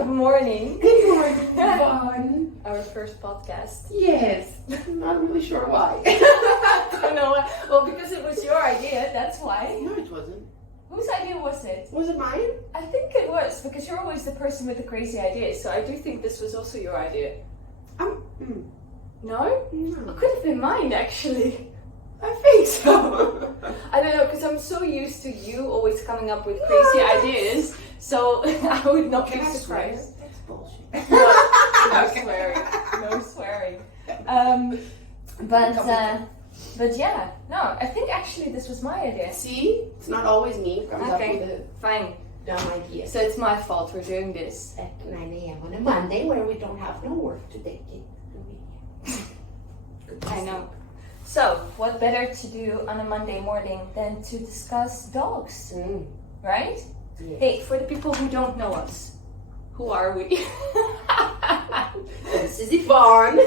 Good morning. Good morning, Yvonne. Our first podcast. Yes, I'm not really sure why. I don't know why. Well, because it was your idea, that's why. No, it wasn't. Whose idea was it? Was it mine? I think it was, because you're always the person with the crazy ideas, so I do think this was also your idea. No? No. It could have been mine, actually. I think so. I don't know, because I'm so used to you always coming up with crazy ideas, so I would not be surprised. That's bullshit. No swearing. No swearing. But yeah, no, I think actually this was my idea. See? It's not always me who comes up with a fine. dumb idea. So it's my fault we're doing this. At 9 a.m. on a Monday where we don't have no work today. I know. So, what better to do on a Monday morning than to discuss dogs, right? Yes. Hey, for the people who don't know us, who are we? This is Yvonne.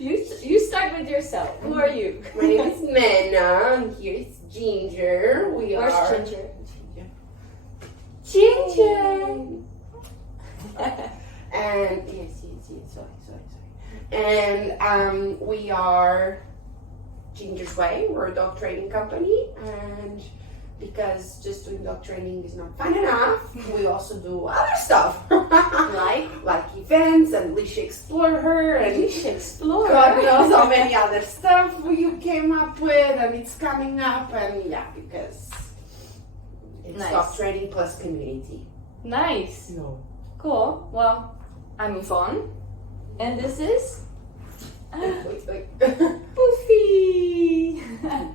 You start with yourself. Who are you? My name is Mena, and here is Ginger. Where's Ginger? Ginger! And yes, sorry. And we are Ginger's Way. We're a dog training company, and because just doing dog training is not fun enough, we also do other stuff like events and Leash Explorer and Leash Explorer. God knows how many other stuff you came up with, and it's coming up, and yeah, because it's Nice. dog training plus community. Nice. No. Cool. Well, I'm Yvonne, and this is Wait. Boefje.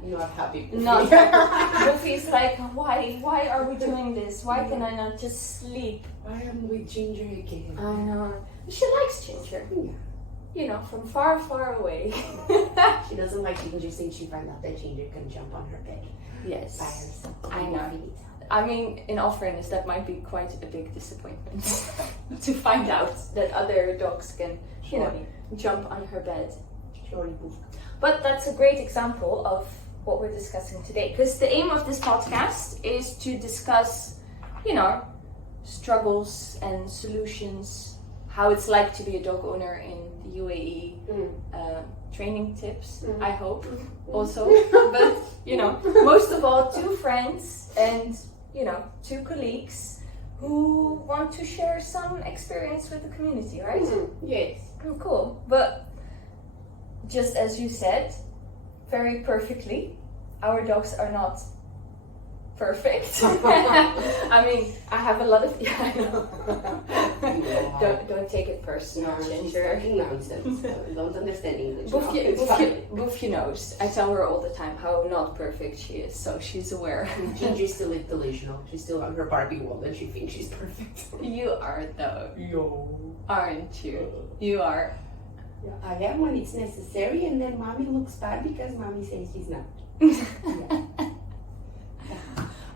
Not happy. Not Boefje's like, why are we doing this? Why can I not just sleep? Why am we Ginger again? I know. She likes Ginger. Yeah. You know, from far, far away. She doesn't like Ginger since she found out that Ginger can jump on her bed by Yes. herself. I know. I mean, in all fairness, that might be quite a big disappointment to find out that other dogs can, you know, jump on her bed. But that's a great example of what we're discussing today, because the aim of this podcast is to discuss, you know, struggles and solutions, how it's like to be a dog owner in the UAE, training tips, I hope, also. But, you know, most of all, two friends and, you know, two colleagues who want to share some experience with the community, right? Yes. Oh, cool. But just as you said, very perfectly, our dogs are not perfect. I mean, I have a lot of I know. Don't take it personal, Ginger. Nonsense. I don't understand English. Boefje knows. I tell her all the time how not perfect she is, so she's aware. Ginger's still delusional. She's still on her Barbie wall and she thinks she's perfect. You are though, Yo. aren't you? You are. Yeah, I am when it's necessary, and then mommy looks bad because mommy says she's not. Yeah.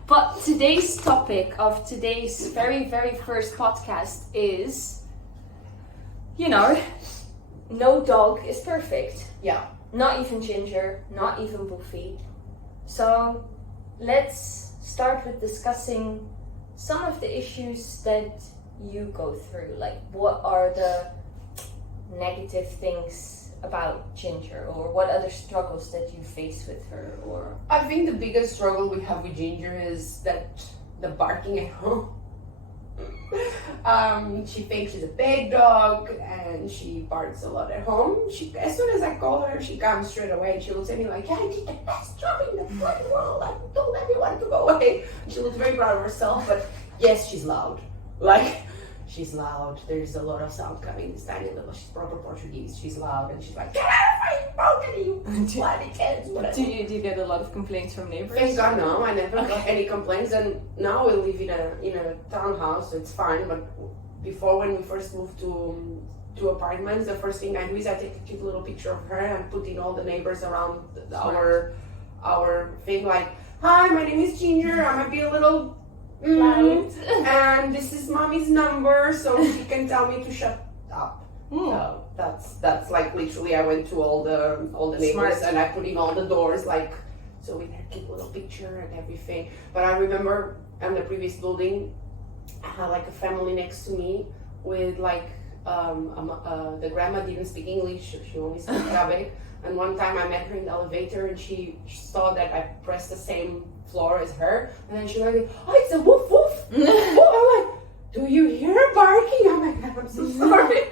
But today's topic of today's very, very first podcast is, you know, no dog is perfect. Yeah. Not even Ginger, not even Boefje. So let's start with discussing some of the issues that you go through. Like, what are the negative things about Ginger, or what other struggles that you face with her? Or I think the biggest struggle we have with Ginger is that the barking at home. She thinks she's a big dog and she barks a lot at home. As soon as I call her, she comes straight away and she looks at me like, yeah, I did the best job in the bloody world. I told everyone to go away. She looks very proud of herself, but yes, she's loud. Like, she's loud. There's a lot of sound coming. This tiny little, she's proper Portuguese. She's loud and she's like, get out of my balcony, you bloody kids. do you get a lot of complaints from neighbors? Thank God, no. I never got any complaints. And now we live in a townhouse, so it's fine. But before, when we first moved to apartments, the first thing I do is I take a cute little picture of her and put in all the neighbors around our thing. Like, hi, my name is Ginger. I might be a little and this is mommy's number, so she can tell me to shut up. So that's like literally I went to all the neighbors and I put in all the doors, like, so we had a cute little picture and everything. But I remember in the previous building I had like a family next to me with like the grandma didn't speak English, she only spoke Arabic. And one time I met her in the elevator and she saw that I pressed the same floor as her, and then she was like, oh, it's a woof woof. I'm like, do you hear barking? Oh my god, I'm so sorry.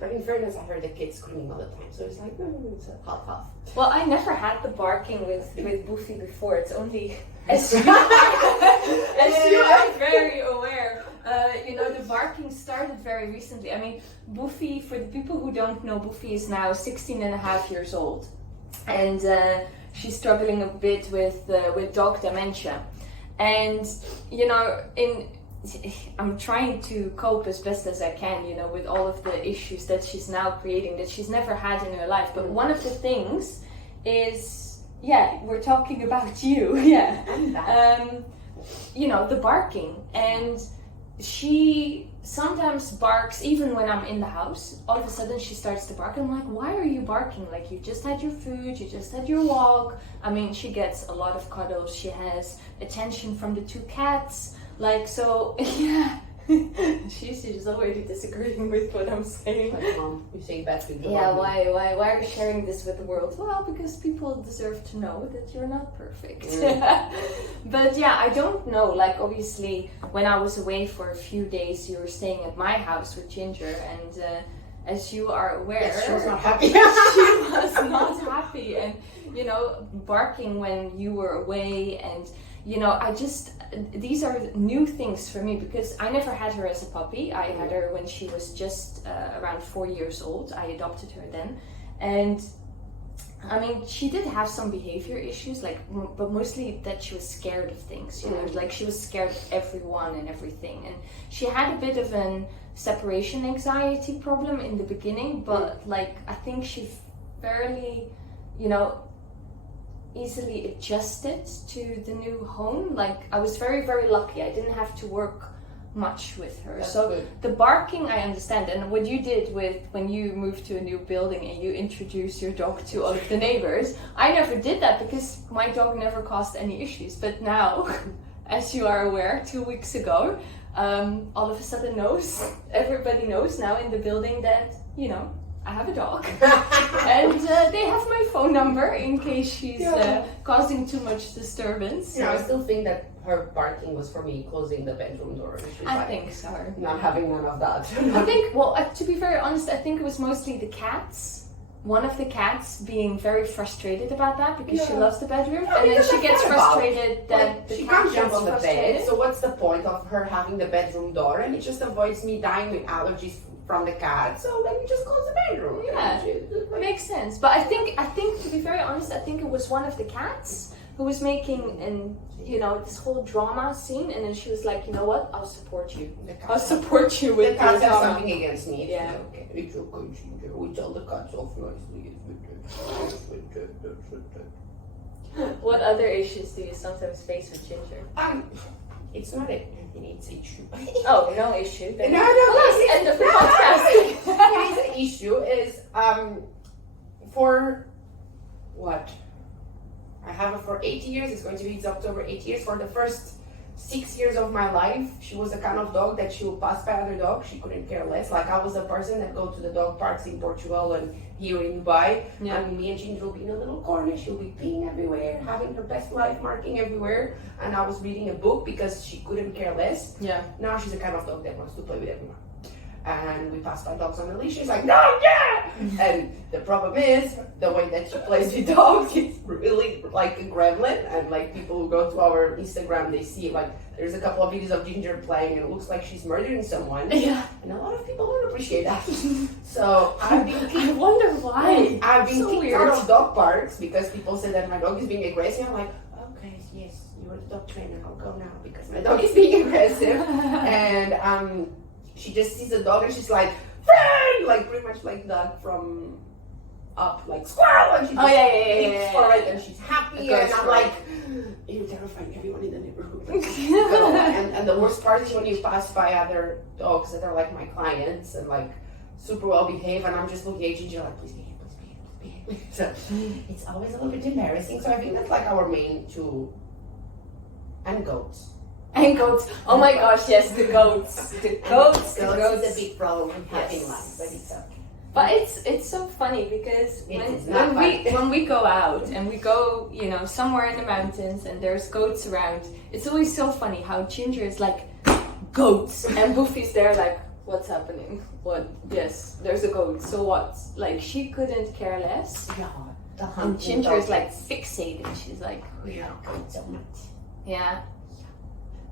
But in fairness, I heard the kids screaming all the time, so it's like, it's a half. Well, I never had the barking with Boefje before. It's only as you are very aware. The barking started very recently. I mean, Boefje, for the people who don't know, Boefje is now 16 and a half years old. And she's struggling a bit with dog dementia. And, I'm trying to cope as best as I can, with all of the issues that she's now creating that she's never had in her life. But one of the things is, we're talking about you, the barking. And she sometimes barks even when I'm in the house. All of a sudden she starts to bark. I'm like, why are you barking? Like, you just had your food, you just had your walk. I mean, she gets a lot of cuddles. She has attention from the 2 cats. Like, so, she's already disagreeing with what I'm saying. Like, Mom, you're saying bad things. Yeah, why are you sharing this with the world? Well, because people deserve to know that you're not perfect. But I don't know. Like, obviously, when I was away for a few days, you were staying at my house with Ginger, and as you are aware, she was not happy. She was not happy, and barking when you were away, and these are new things for me because I never had her as a puppy. I had her when she was just around 4 years old. I adopted her then. And I mean, she did have some behavior issues, but mostly that she was scared of things, like she was scared of everyone and everything. And she had a bit of an separation anxiety problem in the beginning, but I think she fairly, easily adjusted to the new home. Like, I was very, very lucky. I didn't have to work much with her. That's so good. The barking I understand, and what you did when you moved to a new building and you introduced your dog to all of the neighbors, I never did that because my dog never caused any issues. But now, as you are aware, 2 weeks ago, all of a sudden everybody knows now in the building that I have a dog. And they have my phone number in case she's causing too much disturbance. I still think that her barking was for me closing the bedroom door. I think so. Not having none of that. I think, to be very honest, I think it was mostly the cats. One of the cats being very frustrated about that because she loves the bedroom. And then she gets frustrated that the she cat can't jump gets on the frustrated. bed. So what's the point of her having the bedroom door? And it just avoids me dying with allergies from the cat, so let me just close the bedroom. Makes sense. But I think to be very honest, I think it was one of the cats who was making this whole drama scene, and then she was like, you know what, I'll support you. I'll support you with the cats your have drama. something against me. Yeah. Okay. It's okay, Ginger. We tell the cats off nicely. What other issues do you sometimes face with Ginger? It's not an issue. Oh, no issue. Then No, let's end of the podcast. It is an issue. Is for what? I have her for 8 years. It's going to be October 8 years. For the first 6 years of my life, she was the kind of dog that she would pass by other dogs. She couldn't care less. Like, I was a person that go to the dog parks in Portugal and here in Dubai. Yeah. And me and Ginger will be in a little corner. She'll be peeing everywhere, having her best life, marking everywhere. And I was reading a book because she couldn't care less. Yeah. Now she's the kind of dog that wants to play with everyone. And we pass by dogs on the leash. She's like, no, yeah! And the problem is, the way that she plays with dogs, it's really like a gremlin. And like, people who go to our Instagram, they see like, there's a couple of videos of Ginger playing and it looks like she's murdering someone. Yeah. And a lot of people don't appreciate that. So I've been I wonder why. I've been So kicked weird. out of dog parks because people say that my dog is being aggressive. I'm like, okay, yes, you're the dog trainer. I'll go now because my dog is being aggressive. And she just sees a dog and she's like, friend! Like pretty much like that from Up, like squirrel! And she just leaps for it and she's happy. And I'm like, you're terrifying everyone in the neighborhood. And the worst part is when you pass by other dogs that are like my clients and like super well behaved, and I'm just looking at Ginger like, please behave, please behave, please behave. So it's always a little bit embarrassing. So I think that's like our main two, and goats. And goats. Oh my gosh, yes, the goats. The goats. The Goats goats. is a big problem in having Yes. life, but it's okay. But it's so funny because It is not when we go out and we go, you know, somewhere in the mountains and there's goats around, it's always so funny how Ginger is like, goats, and Boefje's there like, what's happening? What? Yes, there's a goat. So what? Like she couldn't care less. Yeah, the And hunting Ginger is dog. like fixated. She's like, We love goats so much. yeah,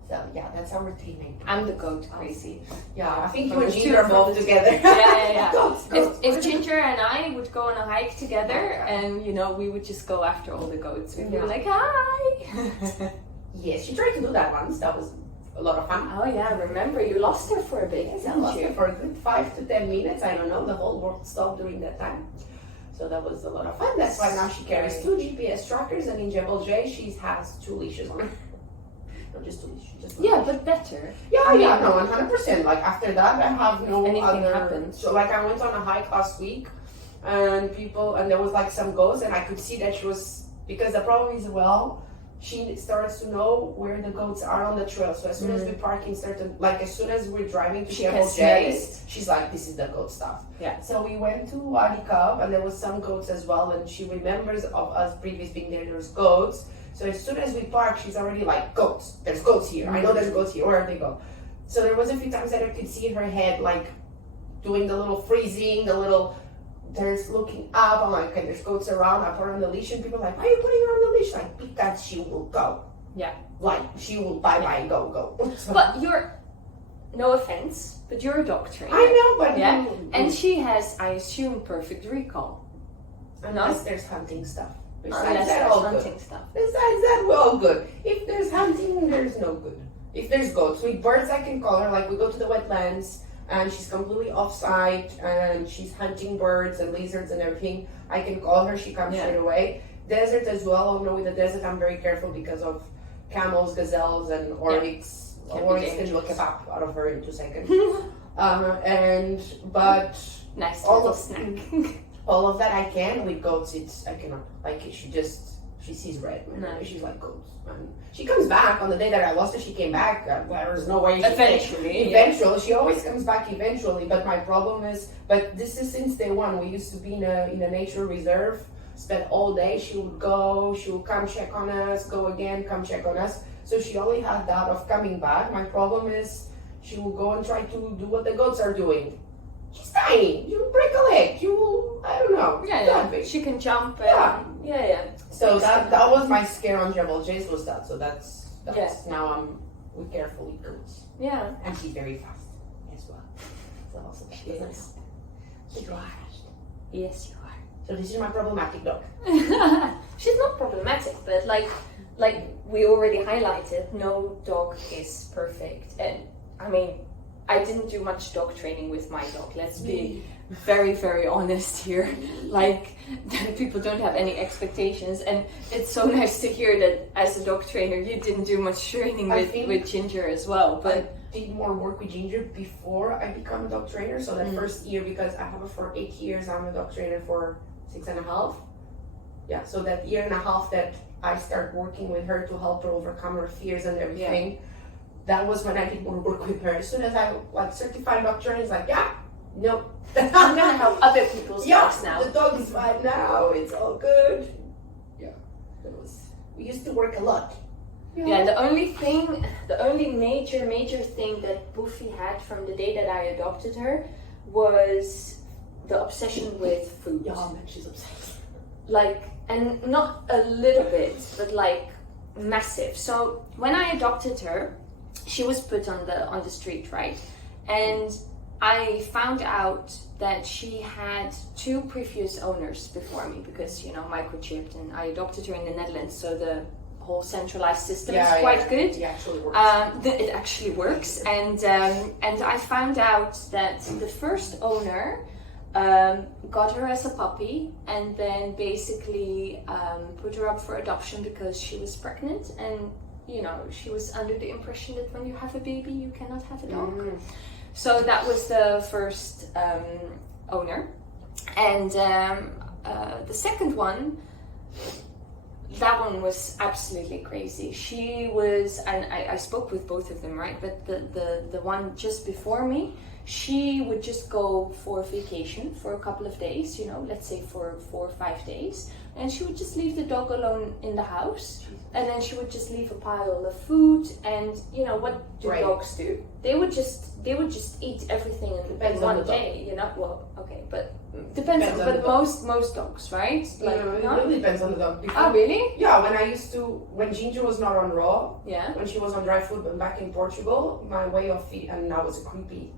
So yeah, that's our three main. I'm the goat crazy. Yeah, I think But you and we're Ginger are two both together. Yeah. Goats, goats. If Ginger and I would go on a hike together, and you know, we would just go after all the goats. We'd be Yeah. like, hi. Yes, she tried to do that once. That was a lot of fun. Oh yeah, remember you lost her for a bit, Yes, I didn't lost you? her for a good 5 to 10 minutes. I don't know. The whole world stopped during that time. So that was a lot of fun. That's why now she carries 2 GPS trackers, and in Jebel J, she has 2 leashes on her. Not just 2 leashes, just one Yeah, leash. but better. Yeah, I mean- yeah, no, 100%. Like after that, I have no Anything other. happens. So like I went on a hike last week, and there was like some goats, and I could see that she was, because the problem is, well, she starts to know where the goats are on the trail. So as soon as we park in certain, like as soon as we're driving to She can Jebel smell J, it. she's like, this is the goat stuff. Yeah. So we went to Wadi Kab, and there was some goats as well, and she remembers of us previous being there was goats. So as soon as we park, she's already like, goats. There's goats here. I know there's goats here. Where they go? So there was a few times that I could see her head like doing the little freezing, the little there's looking up. I'm like, okay, there's goats around. I put her on the leash, and people are like, why are you putting her on the leash? Like, because she will go. Yeah. Like she will bye, go. So, But you're, no offense, but you're a dog trainer. I know, but Yeah. And she has, I assume, perfect recall. unless there's hunting stuff. Besides Unless that, there's all good. hunting stuff. Besides that, we're all good. If there's hunting, there's no good. If there's goats, with birds, I can call her. Like we go to the wetlands, and she's completely off-site, and she's hunting birds and lizards and everything. I can call her. She comes straight away. Desert as well. Oh no, with the desert, I'm very careful because of camels, gazelles, and oryx. Can be Oryx can do a dangerous. kebab out of her in 2 seconds. But Nice all little of- snack. all of that I can. With goats, I cannot. Like she sees red. No. She's like goats. And she comes back on the day that I lost her. She came back. There's no way. Eventually, she always comes back eventually. But my problem is, but this is since day one. We used to be in a nature reserve. Spent all day. She would go. She would come check on us. Go again. Come check on us. So she only had that of coming back. My problem is she will go and try to do what the goats are doing. She's tiny. You will break a leg. You will. I don't know. That big. She can jump. Yeah. So that was my scare on Jebel J's was that. So that's now we carefully goats. Yeah. And she's very fast as well. So also that was nice. You are. Yes, you are. So this is my problematic dog. She's not problematic, but like we already highlighted, no dog is perfect. And I mean, I didn't do much dog training with my dog. Let's be very, very honest here. Like, people don't have any expectations, and it's so nice to hear that as a dog trainer, you didn't do much training with Ginger as well. But I did more work with Ginger before I become a dog trainer. So that first year, because I have her for 8 years, I'm a dog trainer for 6.5. Yeah, so that year and a half that I start working with her to help her overcome her fears and everything. That was when I did more work with her. As soon as I certified dog trainer, it's like, no. I'm gonna help other people's dogs now. The dog is fine now. It's all good. Yeah, we used to work a lot. Yeah, the only major thing that Boefje had from the day that I adopted her was the obsession with food. Yeah, man, she's obsessed. Like, and not a little bit, but like massive. So when I adopted her, she was put on the street, right? And I found out that she had 2 previous owners before me because, microchipped, and I adopted her in the Netherlands, so the whole centralized system is quite good. It actually works. It actually works, and I found out that the first owner got her as a puppy, and then basically put her up for adoption because she was pregnant, and she was under the impression that when you have a baby, you cannot have a dog. So that was the first owner, and the second one that one was absolutely crazy. She was, and I spoke with both of them, right? But the one just before me, she would just go for vacation for a couple of days, you know, let's say for 4 or 5 days, and she would just leave the dog alone in the house, and then she would just leave a pile of food. And you know what do dogs do? They would just eat everything in one day, you know. Well, okay, but depends on but most dogs, right? Like, it really depends on the dog. Oh, really? Yeah, when Ginger was not on raw, when she was on dry food, but back in Portugal, my way of feeding, and I was a creepy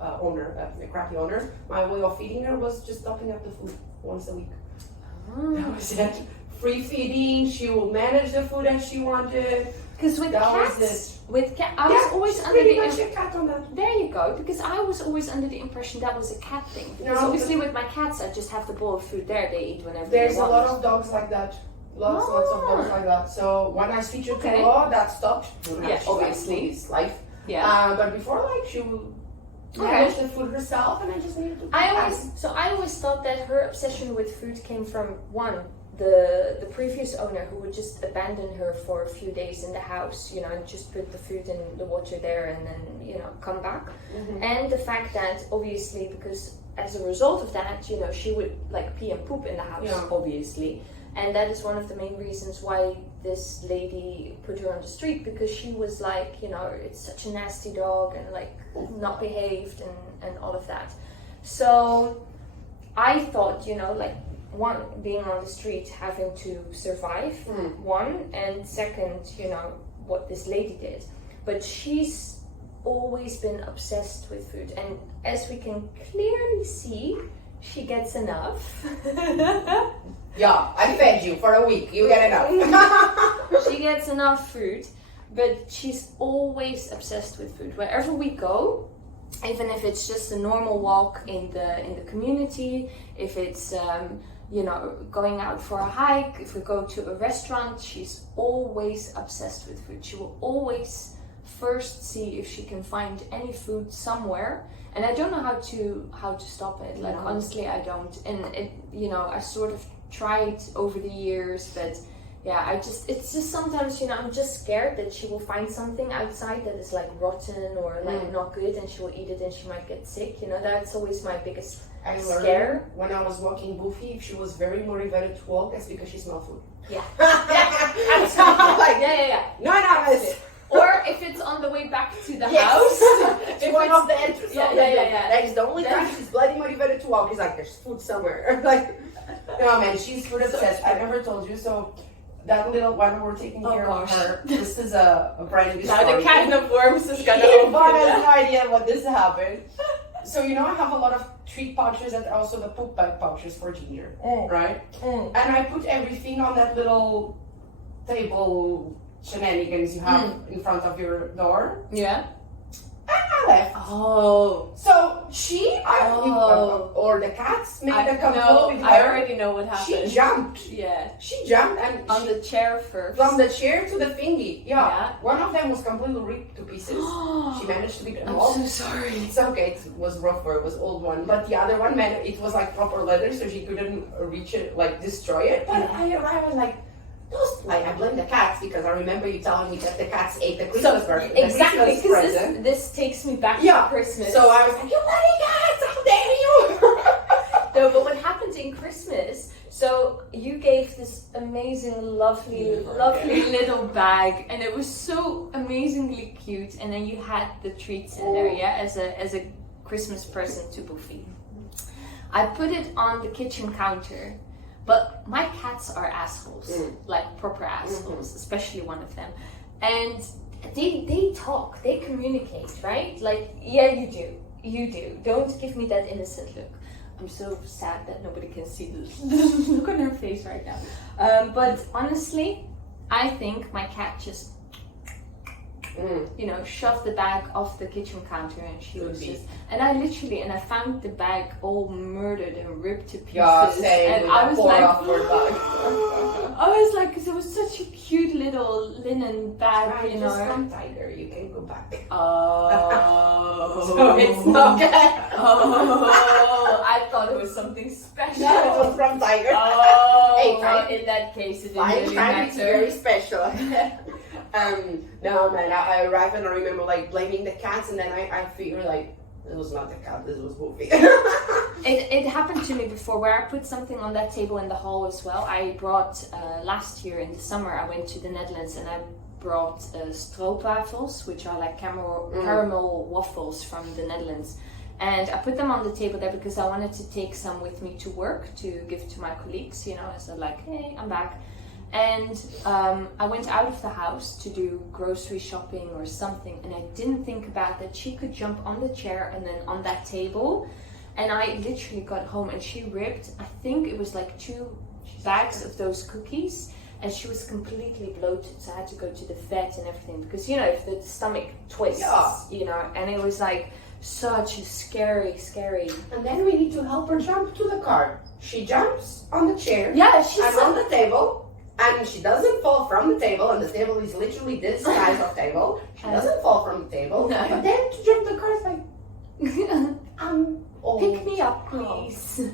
a crappy owner, my way of feeding her was just topping up the food once a week. That was it. Free feeding, she will manage the food as she wanted. Because with cats, I was always under the cat on that. There you go. Because I was always under the impression that was a cat thing. Because obviously with my cats, I just have the bowl of food there. They eat whenever There's they want. a lot of dogs like that. Lots of dogs like that. So when I switched to raw, that stopped. Obviously, it's life. Yeah. But before, like, she would manage the food herself, and I just needed to. I always thought that her obsession with food came from the previous owner, who would just abandon her for a few days in the house, you know, and just put the food and the water there, and then, you know, come back. And the fact that obviously, because as a result of that, you know, she would like pee and poop in the house, obviously, and that is one of the main reasons why this lady put her on the street, because she was like, you know, it's such a nasty dog and like not behaved and all of that. So I thought, you know, like, one, being on the street, having to survive, one, and second, you know, what this lady did. But she's always been obsessed with food, and as we can clearly see, she gets enough. Yeah, I fed you for a week, you get enough. She gets enough food, but she's always obsessed with food. Wherever we go, even if it's just a normal walk in the community, if it's you know, going out for a hike, if we go to a restaurant, she's always obsessed with food. She will always first see if she can find any food somewhere, and I don't know how to stop it. Like, honestly, I don't. And it, you know, I sort of tried over the years, but yeah, it's just sometimes, you know, I'm just scared that she will find something outside that is like rotten or like not good, and she will eat it and she might get sick. You know, that's always my biggest scare. When I was walking Boefje, if she was very motivated to walk, that's because she smelled food. Yeah. Absolutely. Like, yeah. No. Or if it's on the way back to the house. It's one of the entrances. Yeah. That is the only time she's bloody motivated to walk. Is like, there's food somewhere. Like, no, man, she's food obsessed. I never told you. So that little one, we're taking care of her. This is a brand new story. Now the can of worms is gonna Yvonne has no idea what this happened. So, you know, I have a lot of treat pouches and also the poop bag pouches for Ginger, right? And I put everything on that little table shenanigans you have in front of your door. Yeah. And I left. Oh. So she, or the cats made a couple with her. I already know what happened. She jumped. Yeah. She jumped and on the chair first. From the chair to the thingy. Yeah. One of them was completely ripped to pieces. She managed to be I'm so sorry. It's okay. It was rough, it was old one. But the other one, it was like proper leather, so she couldn't reach it, like destroy it. But I was like, I blame the cats, because I remember you telling me that the cats ate the Christmas present. Exactly, because this takes me back to Christmas. So I was like, you bloody cats, how dare you! No, but what happened in Christmas, so you gave this amazing, lovely little bag, and it was so amazingly cute, and then you had the treats in there, as a Christmas present to Boefje. I put it on the kitchen counter. But my cats are assholes, like proper assholes, especially one of them. And they talk, they communicate, right? Like, yeah, you do. Don't give me that innocent look. I'm so sad that nobody can see the look on her face right now. But honestly, I think my cat just, you know, shoved the bag off the kitchen counter, and she was just, and I found the bag all murdered and ripped to pieces. Yeah, same. And I was like, because it was such a cute little linen bag, you know. Just come tighter, you can go back. Oh, so it's not good. Oh, I thought it was something special. No, it was from Tiger. Oh, Hey, well, in that case, it didn't Fine, really fine, it's matter. very special. No, man, I arrived and I remember like blaming the cats, and then I figured like it was not the cat, this was Boefje. It happened to me before where I put something on that table in the hall as well. I brought, last year in the summer, I went to the Netherlands and I brought stroopwafels, which are like caramel waffles from the Netherlands. And I put them on the table there because I wanted to take some with me to work to give to my colleagues, you know, as a like, hey, I'm back. And I went out of the house to do grocery shopping or something, and I didn't think about that she could jump on the chair and then on that table. And I literally got home and she ripped, I think it was like 2 bags of those cookies, and she was completely bloated, so I had to go to the vet and everything because, you know, if the stomach twists, you know, and it was like such a scary. And then we need to help her jump to the car. She jumps on the chair and on the table. And she doesn't fall from the table, and the table is literally this size of table. She doesn't fall from the table. No. But then to jump the car is like, pick me up, please.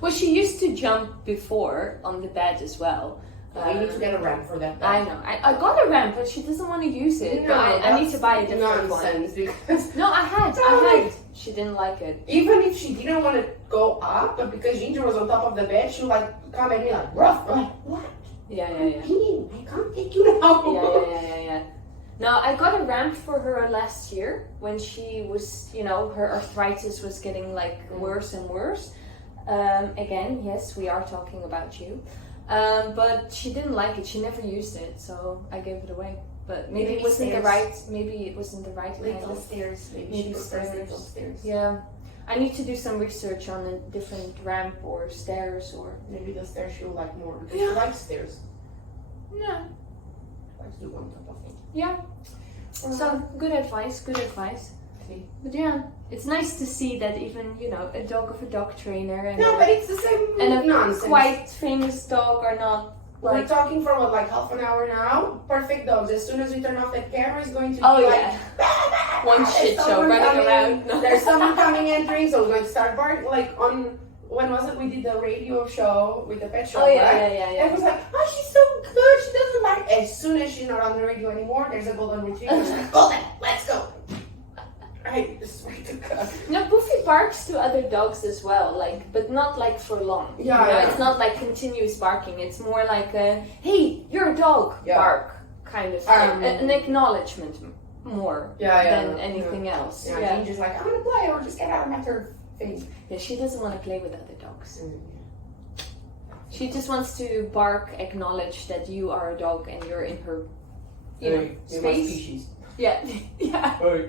Well, she used to jump before on the bed as well. We need to get a ramp for that. I know. I got a ramp, but she doesn't want to use it. No, I need to buy a different nonsense one. because No, I had. She didn't like it. even if she didn't want to go up, but because Ginger was on top of the bed, she would like come at me like rough. I'm like, what? Yeah. I can't take you now. Yeah. No, I got a ramp for her last year when she was, you know, her arthritis was getting like worse and worse. Again, yes, we are talking about you. But she didn't like it. She never used it, so I gave it away. But maybe it wasn't the right. Maybe it wasn't the right kind Little of stairs. Maybe she prefers little stairs. Yeah. I need to do some research on a different ramp or stairs or... Maybe the stairs she will like more because she likes stairs. Yeah. She likes to go on top of it. Yeah. So, good advice. See? But yeah, it's nice to see that even, you know, a dog of a dog trainer and, No, but it's the same and a nonsense. quite famous dog are not We're like... talking for what, like half an hour now? Perfect dogs. As soon as we turn off that camera, it's going to be Oh like... yeah. One shit show someone running coming, around. No. There's someone coming entering, so we're going to start barking. Like on, when was it? We did the radio show with the pet shop, right? Yeah. And it was like, oh, she's so good. She doesn't like. As soon as she's not on the radio anymore, there's a golden retriever. She's like, Golden, let's go. I swear to God. No, Boefje barks to other dogs as well, like, but not like for long. Yeah, you know, yeah. It's not like continuous barking. It's more like a, hey, you're a dog bark kind of thing. An acknowledgement more than anything else. Yeah, Ginger's like, I'm gonna play or just get out of my turf thing. Yeah, she doesn't want to play with other dogs. She just wants to bark, acknowledge that you are a dog and you're in her, you know, space. Species. Yeah. Hey.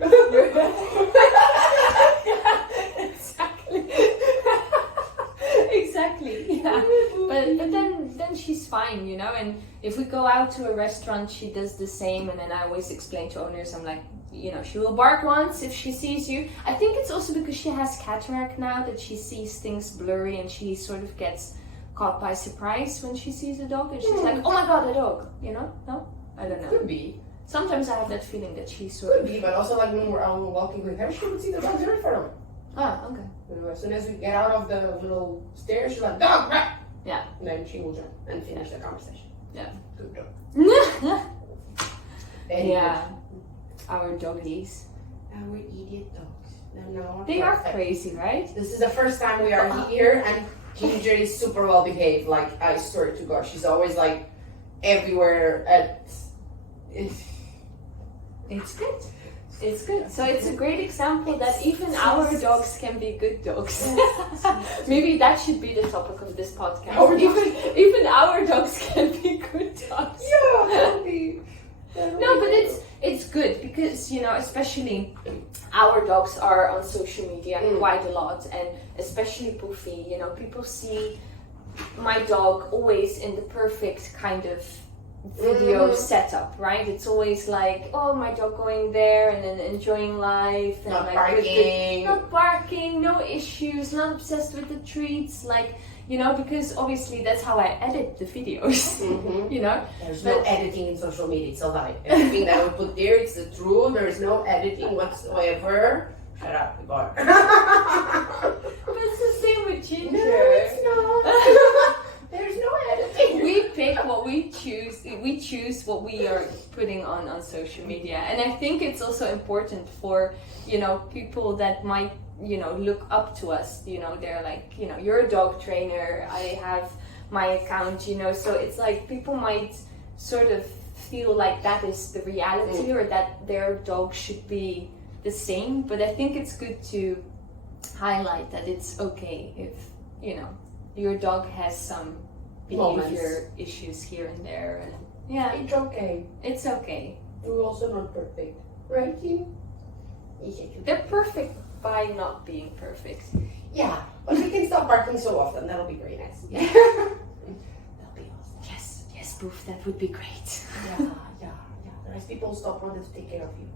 Exactly. Yeah. But then she's fine, you know. And if we go out to a restaurant, she does the same. And then I always explain to owners, I'm like, you know, she will bark once if she sees you. I think it's also because she has cataract now that she sees things blurry and she sort of gets caught by surprise when she sees a dog and she's like, oh my god, a dog, you know? No? I don't know. Could be. Sometimes I have that feeling that she's sort Could be, but also like when we're walking with her, she would see the dogs right in front of her. Ah, okay. You know, as soon as we get out of the little stairs, she's like, dog, rah! Yeah. And then she will jump and finish the conversation. Yeah. Good dog. Yeah. Our doggies. Our idiot dogs. No, They are crazy, right? This is the first time we are here, and Ginger is super well behaved. Like, I swear to God, she's always like everywhere. It's good. It's good. So it's a great example that even our dogs can be good dogs. Maybe that should be the topic of this podcast. Oh, even our dogs can be good dogs. Yeah, No, but it's good because, you know, especially our dogs are on social media quite a lot, and especially Boefje, you know, people see my dog always in the perfect kind of video setup, right? It's always like, oh, my dog going there and then enjoying life and not like barking. not barking, no issues, not obsessed with the treats, like, you know, because obviously that's how I edit the videos. You know, there's no editing in social media. It's a lie. Everything that we put there, it's the truth. There is no editing whatsoever. Shut up, you bar. But it's the same with Ginger. No, it's not. There's no editing. We pick what we choose. We choose what we are putting on social media, and I think it's also important for people that might look up to us. They're like, you're a dog trainer. I have my account. So it's like people might sort of feel like that is the reality, or that their dog should be the same. But I think it's good to highlight that it's okay if your dog has some behavior issues here and there, and It's okay. it's okay. We're also not perfect, right, Tim? They're perfect by not being perfect. Yeah, but we can stop barking so often. That'll be very nice. Yeah. That'll be awesome. Yes, Boof, that would be great. Yeah. The rest people stop wanting to take care of you.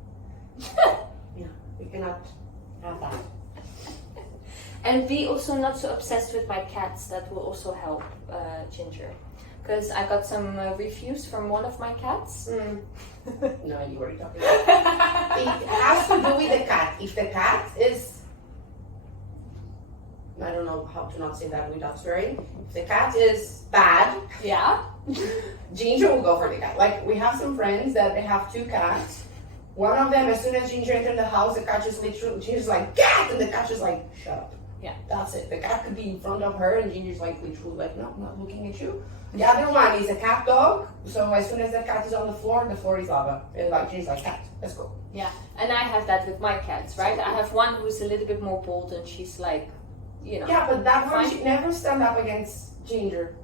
Yeah, we cannot have that. And be also not so obsessed with my cats. That will also help Ginger, because I got some reviews from one of my cats. No, you already talking about it. It has to do with the cat. If the cat is, I don't know how to not say that without swearing. If the cat is bad, Yeah. Ginger will go for the cat. Like, we have some friends that they have 2 cats. One of them, as soon as Ginger entered the house, the cat just literally, Ginger's like, cat! And the cat just like, shut up. Yeah. That's it. The cat could be in front of her and Ginger's like, literally like, no, I'm not looking at you. The other one is a cat dog. So as soon as the cat is on the floor is lava. And like, Ginger's like, cat, let's go. Yeah, and I have that with my cats, right? I have one who's a little bit more bold, and she's like, Yeah, but that one fine. should never stand up against Ginger.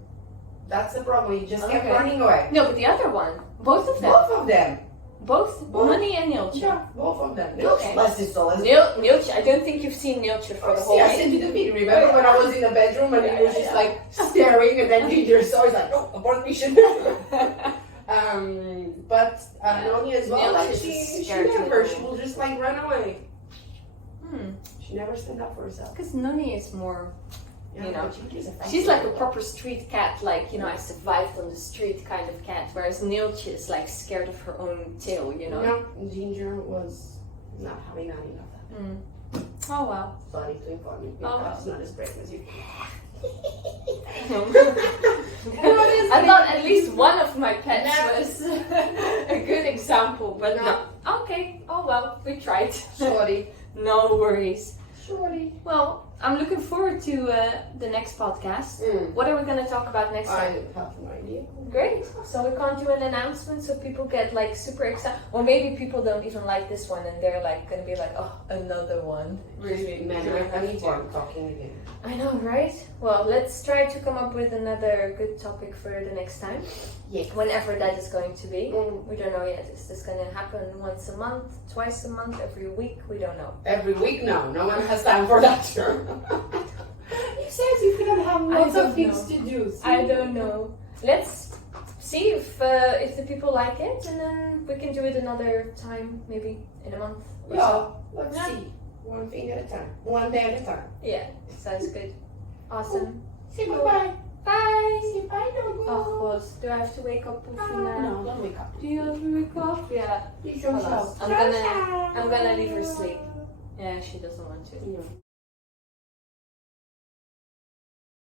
That's the problem. He just kept Okay. running away. No, but the other one, both of them. Both of them. Both Money and Nilce. Yeah, both of them. Okay. Bless his soul. Nilce, I don't think you've seen Nilce for the whole I week. sent you the video. Remember when I was in the bedroom and he was just like staring, and then Ginger saw, he's like, no, abort mission. But Noni as well, Nilce like is she scared never, little. she will just like run away. She never stand up for herself. Because Noni is more, But Ginger's a she's like a proper street cat, like, I survived on the street kind of cat, whereas Nilce is like scared of her own tail, No, Ginger was not having any of that. Oh wow. Sorry to inform you, Oh, because it's not as brave as you. I thought at least one of my pets was a good example, but no. Okay, oh well, we tried. Sorry. No worries. Sorry. Well, I'm looking forward to the next podcast. What are we going to talk about next I time? have no idea. Great. So we can't do an announcement so people get like super excited. Or maybe people don't even like this one and they're like going to be like, oh, another one. Really? Mena, I need to talking again. I know, right? Well, let's try to come up with another good topic for the next time. Yeah. Whenever that is going to be. We don't know yet. Is this going to happen once a month, twice a month, every week? We don't know. Every week? No. No one has time for that. You said you couldn't have lots of things to do. See? I don't know. Let's see if the people like it, and then we can do it another time, maybe in a month or so. Let's see. One thing at a time. One day at a time. Yeah, sounds good. Awesome. Say bye-bye. Bye. Say bye, Doggo. Oh, what? Do I have to wake up? No, don't wake up. Do you have to wake up? Yeah. Please don't shout. I'm gonna leave her sleep. Yeah, she doesn't want to. Yeah.